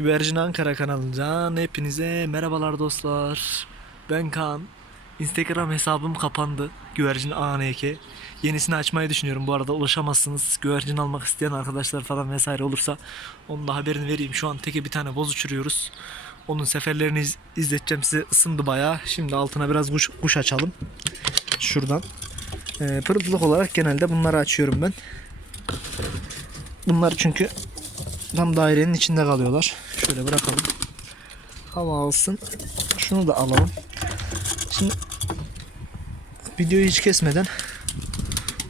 Güvercin Ankara kanalından hepinize merhabalar dostlar. Ben Kaan. Instagram hesabım kapandı. Güvercin ANK. Yenisini açmayı düşünüyorum. Bu arada ulaşamazsınız. Güvercin almak isteyen arkadaşlar falan vesaire olursa onun da haberini vereyim. Şu an teke bir tane boz uçuruyoruz. Onun seferlerini iz- izleteceğim size. Isındı bayağı. Şimdi altına biraz kuş, kuş açalım. Şuradan. Ee, pırıltılık olarak genelde bunları açıyorum ben. Bunlar çünkü tam dairenin içinde kalıyorlar. Şöyle bırakalım. Hava alsın. Şunu da alalım. Şimdi videoyu hiç kesmeden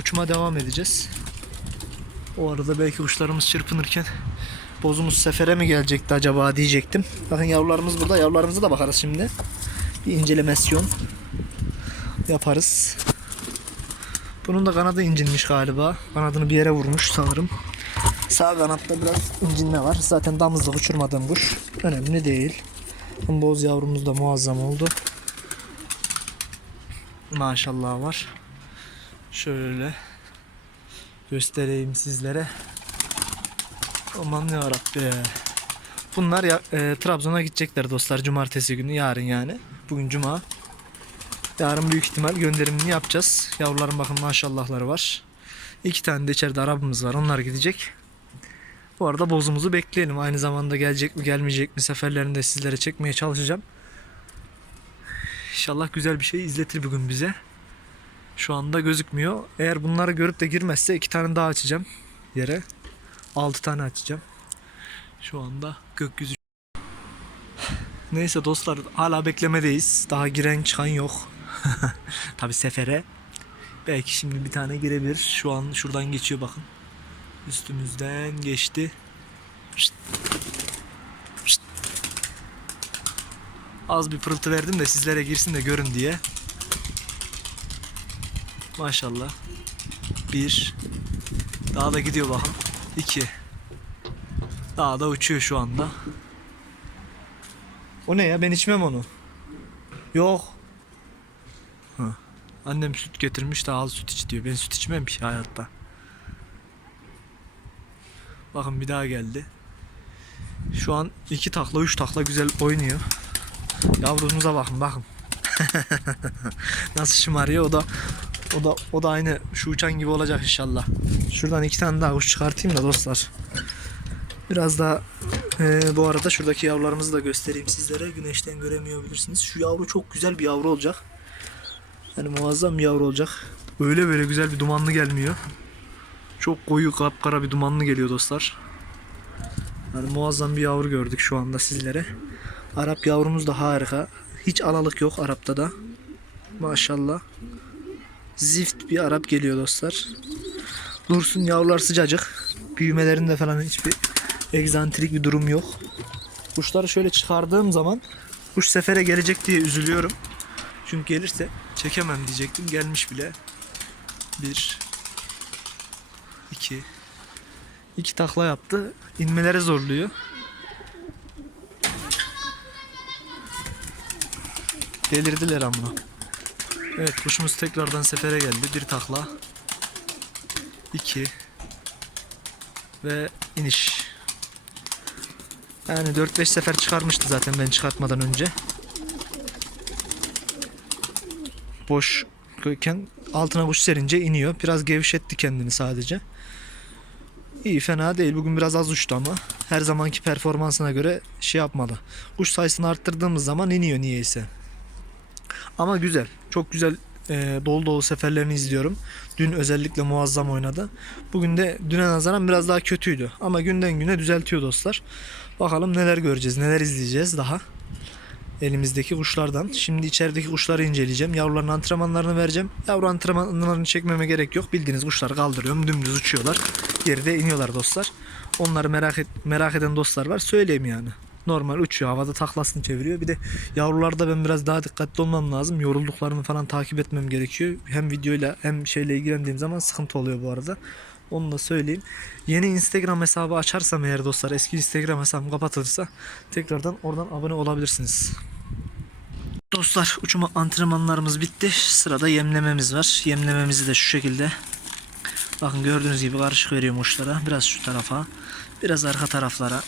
uçuma devam edeceğiz. O arada belki kuşlarımız çırpınırken bozumuz sefere mi gelecekti acaba diyecektim. Bakın yavrularımız burada. Yavrularımıza da bakarız şimdi. Bir incelemesyon yaparız. Bunun da kanadı incinmiş galiba. Kanadını bir yere vurmuş sanırım. Sağ kanatta biraz incinme var. Zaten damızda uçurmadığım kuş. Önemli değil. Boz yavrumuz da muazzam oldu. Maşallah var. Şöyle göstereyim sizlere. Aman ya. Bunlar ya, e, Trabzon'a gidecekler dostlar cumartesi günü yarın yani. Bugün cuma. Yarın büyük ihtimal gönderimini yapacağız. Yavruların bakın maşallahları var. İki tane de içeride arabamız var. Onlar gidecek. Bu arada bozumuzu bekleyelim. Aynı zamanda gelecek mi gelmeyecek mi seferlerini de sizlere çekmeye çalışacağım. İnşallah güzel bir şey izletir bugün bize. Şu anda gözükmüyor. Eğer bunları görüp de girmezse iki tane daha açacağım yere. Altı tane açacağım. Şu anda gökyüzü. Neyse dostlar hala beklemedeyiz. Daha giren çıkan yok. Tabi sefere. Belki şimdi bir tane girebilir. Şu an şuradan geçiyor bakın. Üstümüzden geçti. Şşt. Şşt. Az bir pırıltı verdim de sizlere girsin de görün diye. Maşallah. Bir. Daha da gidiyor bakın. İki. Daha da uçuyor şu anda. O ne ya? Ben içmem onu. Yok. Hı. Annem süt getirmiş de al süt iç diyor. Ben süt içmem ki hayatta. Bakın bir daha geldi. Şu an iki takla üç takla güzel oynuyor. Yavrumuza bakın bakın. Nasıl şımarıyor o da o da o da aynı şu uçan gibi olacak inşallah. Şuradan iki tane daha kuş çıkartayım da dostlar. Biraz daha e, bu arada şuradaki yavrularımızı da göstereyim sizlere. Güneşten göremiyor bilirsiniz. Şu yavru çok güzel bir yavru olacak. Yani muazzam bir yavru olacak. Öyle böyle güzel bir dumanlı gelmiyor. Çok koyu kapkara bir dumanlı geliyor dostlar. Yani muazzam bir yavru gördük şu anda sizlere. Arap yavrumuz da harika. Hiç alalık yok Arap'ta da. Maşallah. Zift bir Arap geliyor dostlar. Dursun yavrular sıcacık. Büyümelerinde falan hiçbir egzantrik bir durum yok. Kuşları şöyle çıkardığım zaman kuş sefere gelecek diye üzülüyorum. Çünkü gelirse çekemem diyecektim. Gelmiş bile. Bir, iki, iki takla yaptı. İnmelere zorluyor. Delirdiler ama. Evet kuşumuz tekrardan sefere geldi. Bir takla. iki ve iniş. Yani 4-5 sefer çıkarmıştı zaten ben çıkartmadan önce. Boş iken altına kuş serince iniyor. Biraz gevşetti kendini sadece. İyi fena değil. Bugün biraz az uçtu ama her zamanki performansına göre şey yapmalı. Kuş sayısını arttırdığımız zaman iniyor niyeyse. Ama güzel. Çok güzel e, dolu dolu seferlerini izliyorum. Dün özellikle muazzam oynadı. Bugün de düne nazaran biraz daha kötüydü. Ama günden güne düzeltiyor dostlar. Bakalım neler göreceğiz, neler izleyeceğiz daha. Elimizdeki kuşlardan. Şimdi içerideki kuşları inceleyeceğim. Yavruların antrenmanlarını vereceğim. Yavru antrenmanlarını çekmeme gerek yok. Bildiğiniz kuşları kaldırıyorum. Dümdüz uçuyorlar. Geride iniyorlar dostlar. Onları merak et, merak eden dostlar var. Söyleyeyim yani. Normal uçuyor. Havada taklasını çeviriyor. Bir de yavrularda ben biraz daha dikkatli olmam lazım. Yorulduklarını falan takip etmem gerekiyor. Hem videoyla hem şeyle ilgilendiğim zaman sıkıntı oluyor bu arada. Onu da söyleyeyim. Yeni Instagram hesabı açarsam eğer dostlar eski Instagram hesabım kapatılırsa tekrardan oradan abone olabilirsiniz. Dostlar uçuma antrenmanlarımız bitti. Sırada yemlememiz var. Yemlememizi de şu şekilde. Bakın gördüğünüz gibi karışık veriyorum uçlara. Biraz şu tarafa. Biraz arka taraflara.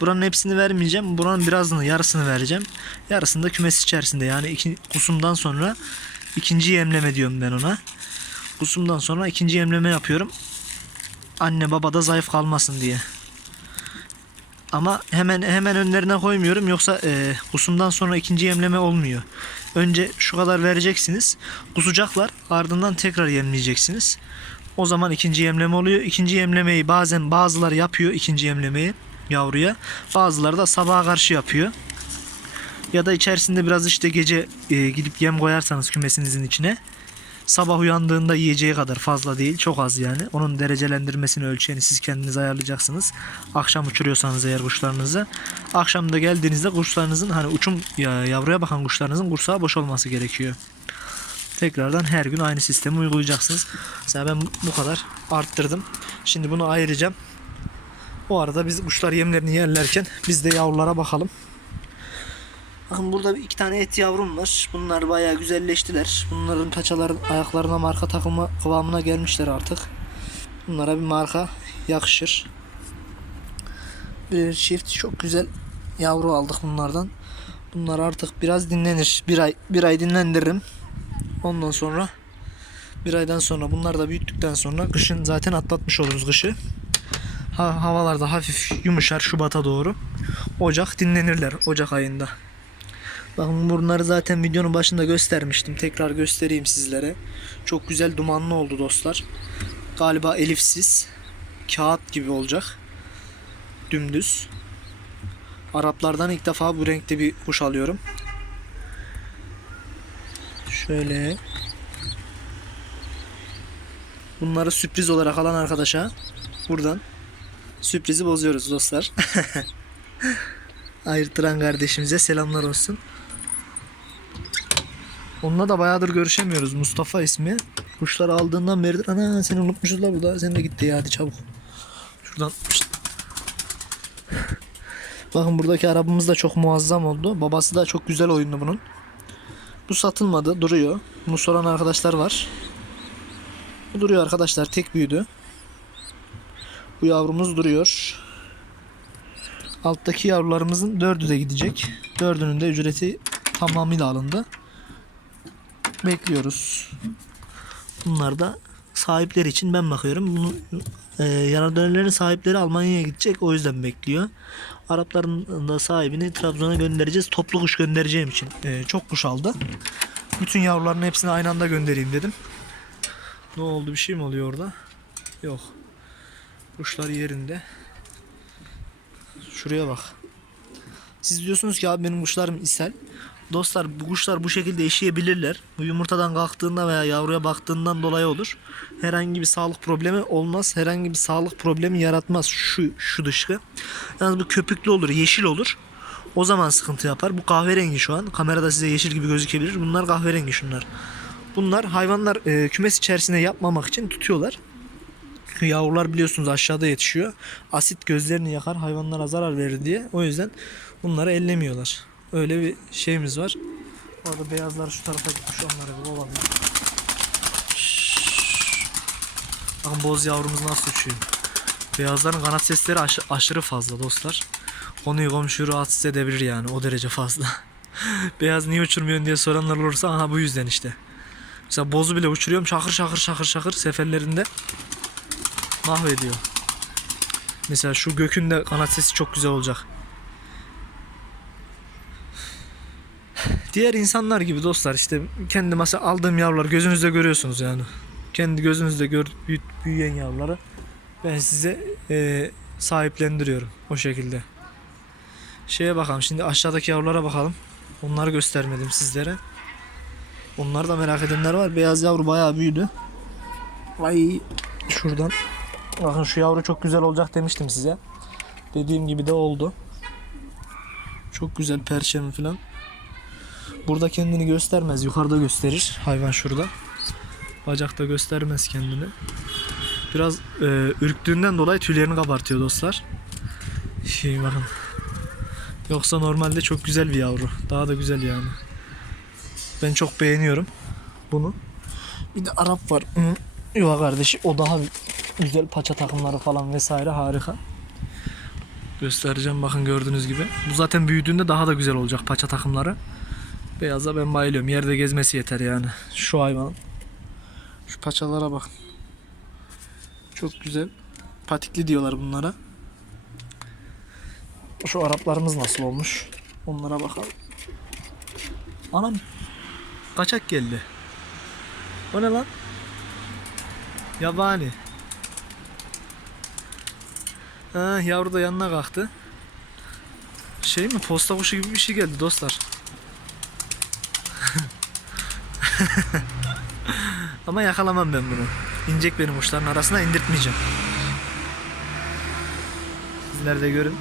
Buranın hepsini vermeyeceğim. Buranın birazını yarısını vereceğim. Yarısını da kümes içerisinde. Yani iki, kusumdan sonra ikinci yemleme diyorum ben ona. Kusumdan sonra ikinci yemleme yapıyorum. Anne baba da zayıf kalmasın diye. Ama hemen hemen önlerine koymuyorum yoksa e, kusumdan sonra ikinci yemleme olmuyor. Önce şu kadar vereceksiniz. Kusacaklar ardından tekrar yemleyeceksiniz. O zaman ikinci yemleme oluyor. İkinci yemlemeyi bazen bazıları yapıyor ikinci yemlemeyi yavruya. Bazıları da sabaha karşı yapıyor. Ya da içerisinde biraz işte gece e, gidip yem koyarsanız kümesinizin içine. Sabah uyandığında yiyeceği kadar fazla değil. Çok az yani. Onun derecelendirmesini ölçeğini siz kendiniz ayarlayacaksınız. Akşam uçuruyorsanız eğer kuşlarınızı. Akşam da geldiğinizde kuşlarınızın hani uçum ya- yavruya bakan kuşlarınızın kursağı boş olması gerekiyor. Tekrardan her gün aynı sistemi uygulayacaksınız. Mesela ben bu kadar arttırdım. Şimdi bunu ayıracağım. O arada biz kuşlar yemlerini yerlerken biz de yavrulara bakalım. Bakın burada iki tane et yavrum var. Bunlar bayağı güzelleştiler. Bunların paçaların ayaklarına marka takılma kıvamına gelmişler artık. Bunlara bir marka yakışır. Bir çift çok güzel yavru aldık bunlardan. Bunlar artık biraz dinlenir. Bir ay bir ay dinlendiririm. Ondan sonra bir aydan sonra bunlar da büyüttükten sonra kışın zaten atlatmış oluruz kışı. Ha, havalarda hafif yumuşar Şubat'a doğru. Ocak dinlenirler Ocak ayında. Bakın bunları zaten videonun başında göstermiştim. Tekrar göstereyim sizlere. Çok güzel dumanlı oldu dostlar. Galiba elifsiz. Kağıt gibi olacak. Dümdüz. Araplardan ilk defa bu renkte bir kuş alıyorum. Şöyle. Bunları sürpriz olarak alan arkadaşa buradan sürprizi bozuyoruz dostlar. Ayırtıran kardeşimize selamlar olsun. Onunla da bayağıdır görüşemiyoruz. Mustafa ismi. Kuşları aldığından beridir. Ana seni unutmuşuz la burada. Sen de gitti ya hadi çabuk. Şuradan. Bakın buradaki arabamız da çok muazzam oldu. Babası da çok güzel oyunlu bunun. Bu satılmadı. Duruyor. Bunu soran arkadaşlar var. Bu duruyor arkadaşlar. Tek büyüdü. Bu yavrumuz duruyor. Alttaki yavrularımızın dördü de gidecek. Dördünün de ücreti tamamıyla alındı. Bekliyoruz. Bunlar da sahipleri için ben bakıyorum. Bunu e, yanar dönerlerin sahipleri Almanya'ya gidecek. O yüzden bekliyor. Arapların da sahibini Trabzon'a göndereceğiz. Toplu kuş göndereceğim için. e, çok kuş aldı. Bütün yavruların hepsini aynı anda göndereyim dedim. Ne oldu? Bir şey mi oluyor orada? Yok. Kuşlar yerinde. Şuraya bak. Siz diyorsunuz ki abi benim kuşlarım ishal. Dostlar bu kuşlar bu şekilde eşeyebilirler. Bu yumurtadan kalktığında veya yavruya baktığından dolayı olur. Herhangi bir sağlık problemi olmaz. Herhangi bir sağlık problemi yaratmaz şu şu dışkı. Yalnız bu köpüklü olur, yeşil olur. O zaman sıkıntı yapar. Bu kahverengi şu an. Kamerada size yeşil gibi gözükebilir. Bunlar kahverengi şunlar. Bunlar hayvanlar e, kümes içerisine yapmamak için tutuyorlar. Yavrular biliyorsunuz aşağıda yetişiyor. Asit gözlerini yakar, hayvanlara zarar verir diye. O yüzden bunları ellemiyorlar. Öyle bir şeyimiz var. Orada beyazlar şu tarafa gitmiş onları bir olabilir. Bakın boz yavrumuz nasıl uçuyor. Beyazların kanat sesleri aş- aşırı fazla dostlar. Konuyu komşuyu rahatsız edebilir yani o derece fazla. Beyaz niye uçurmuyorsun diye soranlar olursa aha bu yüzden işte. Mesela bozu bile uçuruyorum şakır şakır şakır şakır seferlerinde mahvediyor. Mesela şu gökün de kanat sesi çok güzel olacak. Diğer insanlar gibi dostlar işte kendi mesela aldığım yavrular gözünüzde görüyorsunuz yani. Kendi gözünüzde gör, büyü- büyüyen yavruları ben size e, sahiplendiriyorum o şekilde. Şeye bakalım şimdi aşağıdaki yavrulara bakalım. Onları göstermedim sizlere. Onları da merak edenler var. Beyaz yavru bayağı büyüdü. Ay şuradan. Bakın şu yavru çok güzel olacak demiştim size. Dediğim gibi de oldu. Çok güzel perçemi falan. Burada kendini göstermez. Yukarıda gösterir. Hayvan şurada. Bacakta göstermez kendini. Biraz e, ürktüğünden dolayı tüylerini kabartıyor dostlar. Şey bakın. Yoksa normalde çok güzel bir yavru. Daha da güzel yani. Ben çok beğeniyorum bunu. Bir de Arap var. Yuva kardeşi. O daha güzel paça takımları falan vesaire harika. Göstereceğim bakın gördüğünüz gibi. Bu zaten büyüdüğünde daha da güzel olacak paça takımları. Beyaza ben bayılıyorum. Yerde gezmesi yeter yani. Şu hayvan. Şu paçalara bak. Çok güzel. Patikli diyorlar bunlara. Şu Araplarımız nasıl olmuş? Onlara bakalım. Anam. Kaçak geldi. O ne lan? Yabani. Ha, yavru da yanına kalktı. Şey mi? Posta kuşu gibi bir şey geldi dostlar. Ama yakalamam ben bunu. İnecek benim uçların arasına indirtmeyeceğim. Sizler de görün.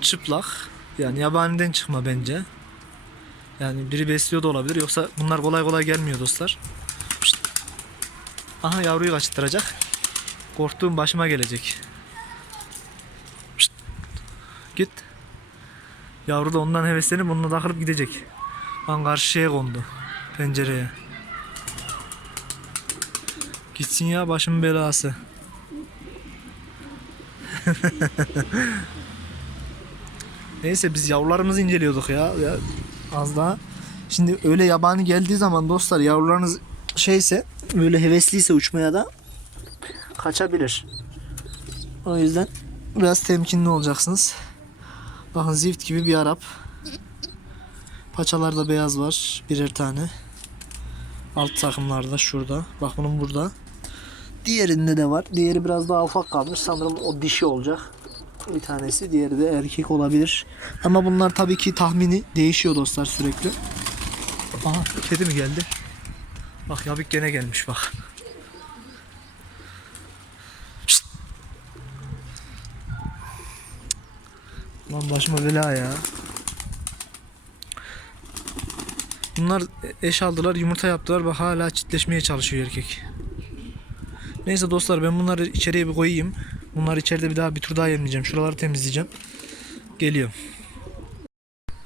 Çıplak. Yani yabaniden çıkma bence. Yani biri besliyor da olabilir. Yoksa bunlar kolay kolay gelmiyor dostlar. Pişt. Aha yavruyu kaçırtacak. Korktuğum başıma gelecek. Pişt. Git. Yavru da ondan heveslenip onunla takılıp gidecek. Lan karşıya kondu. Pencereye. Gitsin ya başımın belası. Neyse biz yavrularımızı inceliyorduk ya. ya az daha. Şimdi öyle yabani geldiği zaman dostlar yavrularınız şeyse böyle hevesliyse uçmaya da kaçabilir. O yüzden biraz temkinli olacaksınız. Bakın zift gibi bir Arap. Paçalarda beyaz var. Birer tane. Alt takımlarda şurada. Bak bunun burada. Diğerinde de var. Diğeri biraz daha ufak kalmış. Sanırım o dişi olacak. Bir tanesi. Diğeri de erkek olabilir. Ama bunlar tabii ki tahmini değişiyor dostlar sürekli. Aha kedi mi geldi? Bak yabik gene gelmiş bak. Pişt. Lan başıma bela ya. Bunlar eş aldılar, yumurta yaptılar ve hala çitleşmeye çalışıyor erkek. Neyse dostlar ben bunları içeriye bir koyayım. Bunları içeride bir daha bir tur daha yemleyeceğim. Şuraları temizleyeceğim. Geliyorum.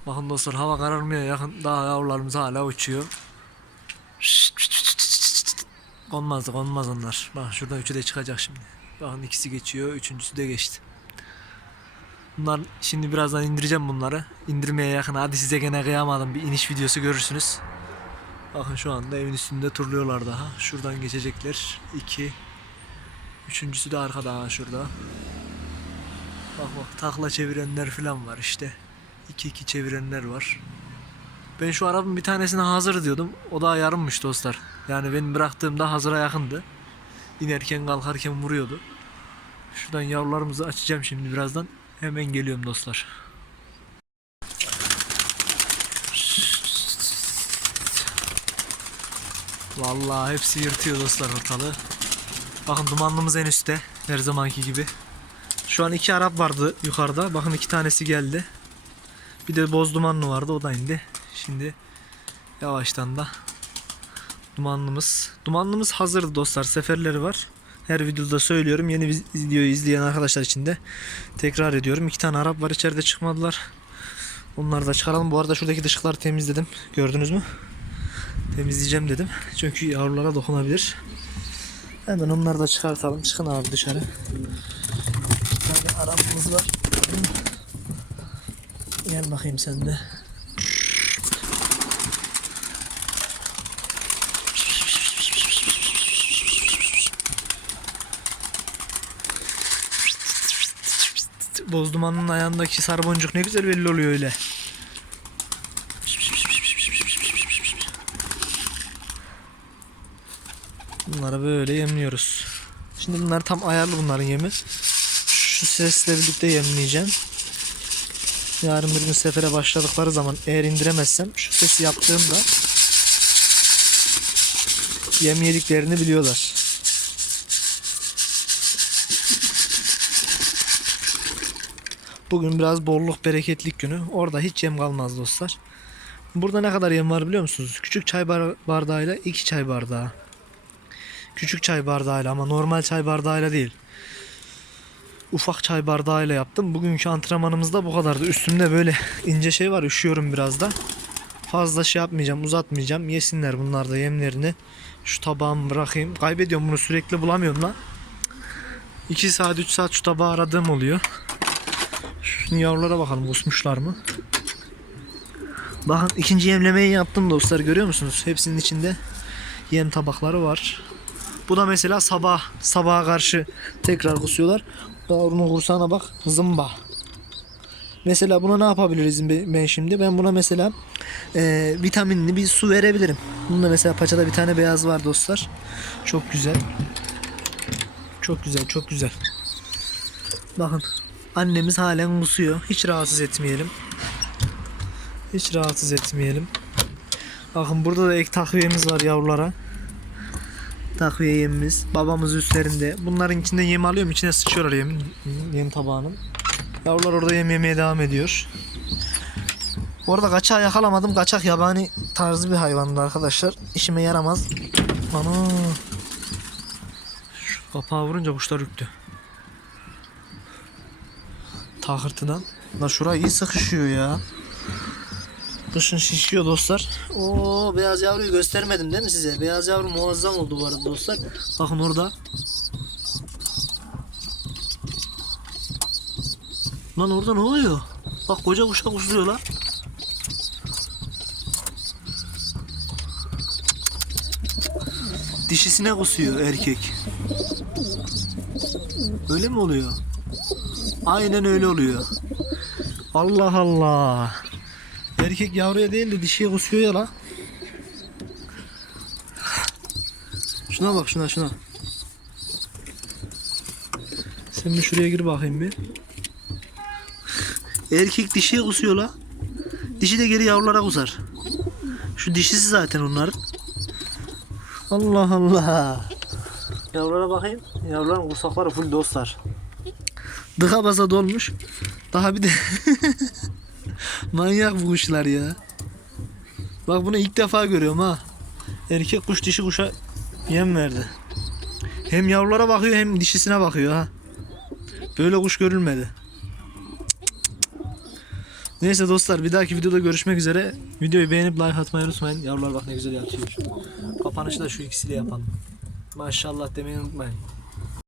Bakın dostlar hava kararmaya yakın. Daha yavrularımız hala uçuyor. Konmaz konmaz onlar. Bak şuradan üçü de çıkacak şimdi. Bakın ikisi geçiyor. Üçüncüsü de geçti. Bunlar şimdi birazdan indireceğim bunları. İndirmeye yakın. Hadi size gene kıyamadım. Bir iniş videosu görürsünüz. Bakın şu anda evin üstünde turluyorlar daha. Şuradan geçecekler. 2 Üçüncüsü de arkada ha şurada. Bak bak takla çevirenler falan var işte. 2 2 çevirenler var. Ben şu arabın bir tanesine hazır diyordum. O da yarımmış dostlar. Yani benim bıraktığımda hazıra yakındı. İnerken kalkarken vuruyordu. Şuradan yavrularımızı açacağım şimdi birazdan. Hemen geliyorum dostlar. Vallahi hepsi yırtıyor dostlar ortalığı. Bakın dumanlımız en üstte. Her zamanki gibi. Şu an iki Arap vardı yukarıda. Bakın iki tanesi geldi. Bir de boz dumanlı vardı o da indi. Şimdi yavaştan da dumanlımız. Dumanlımız hazırdı dostlar. Seferleri var. Her videoda söylüyorum. Yeni vi- videoyu izleyen arkadaşlar için de tekrar ediyorum. İki tane Arap var içeride çıkmadılar. Onları da çıkaralım. Bu arada şuradaki dışkıları temizledim. Gördünüz mü? Temizleyeceğim dedim. Çünkü yavrulara dokunabilir. Hemen onları da çıkartalım. Çıkın abi dışarı. Bir tane Arap'ımız var. Gel bakayım sen de. Bozdumanın ayağındaki sarı boncuk ne güzel belli oluyor öyle. Bunları böyle yemliyoruz. Şimdi bunlar tam ayarlı bunların yemi. Şu sesle birlikte yemleyeceğim. Yarın bir gün sefere başladıkları zaman eğer indiremezsem şu sesi yaptığımda yem yediklerini biliyorlar. Bugün biraz bolluk bereketlik günü. Orada hiç yem kalmaz dostlar. Burada ne kadar yem var biliyor musunuz? Küçük çay bar- bardağıyla iki çay bardağı. Küçük çay bardağıyla ama normal çay bardağıyla değil. Ufak çay bardağıyla yaptım. Bugünkü antrenmanımızda bu kadardı. Üstümde böyle ince şey var. Üşüyorum biraz da. Fazla şey yapmayacağım, uzatmayacağım. Yesinler bunlar da yemlerini. Şu tabağımı bırakayım. Kaybediyorum bunu sürekli bulamıyorum lan. 2 saat 3 saat şu tabağı aradığım oluyor. Şimdi yavrulara bakalım kusmuşlar mı? Bakın ikinci yemlemeyi yaptım dostlar görüyor musunuz? Hepsinin içinde yem tabakları var. Bu da mesela sabah sabaha karşı tekrar kusuyorlar. Yavrunun kursağına bak zımba. Mesela buna ne yapabiliriz be- ben şimdi? Ben buna mesela e, vitaminli bir su verebilirim. Bunda mesela paçada bir tane beyaz var dostlar. Çok güzel. Çok güzel, çok güzel. Bakın annemiz halen kusuyor. Hiç rahatsız etmeyelim. Hiç rahatsız etmeyelim. Bakın burada da ek takviyemiz var yavrulara. Takviye yemimiz. Babamız üstlerinde. Bunların içinde yem alıyorum. içine sıçıyorlar yem, yem tabağının. Yavrular orada yem yemeye devam ediyor. Orada kaçağı yakalamadım. Kaçak yabani tarzı bir hayvandı arkadaşlar. İşime yaramaz. Ana. Şu kapağı vurunca kuşlar ürktü. Tahırtıdan. La şura iyi sıkışıyor ya. Kışın şişiyor dostlar. Oo beyaz yavruyu göstermedim değil mi size? Beyaz yavru muazzam oldu bu arada dostlar. Bakın orada. Lan orada ne oluyor? Bak koca kuşa kuşluyor lan. Dişisine kusuyor erkek. Öyle mi oluyor? Aynen öyle oluyor. Allah Allah. Erkek yavruya değil de dişiye kusuyor ya la. Şuna bak şuna şuna. Sen bir şuraya gir bakayım bir. Erkek dişiye kusuyor la. Dişi de geri yavrulara kusar. Şu dişisi zaten onların. Allah Allah. Yavrulara bakayım. Yavruların kursakları full dostlar. Dıka basa dolmuş. Daha bir de manyak bu kuşlar ya. Bak bunu ilk defa görüyorum ha. Erkek kuş dişi kuşa yem verdi. Hem yavrulara bakıyor hem dişisine bakıyor ha. Böyle kuş görülmedi. Neyse dostlar bir dahaki videoda görüşmek üzere. Videoyu beğenip like atmayı unutmayın. Yavrular bak ne güzel yatıyor. Kapanışı da şu ikisiyle yapalım. Maşallah demeyi unutmayın.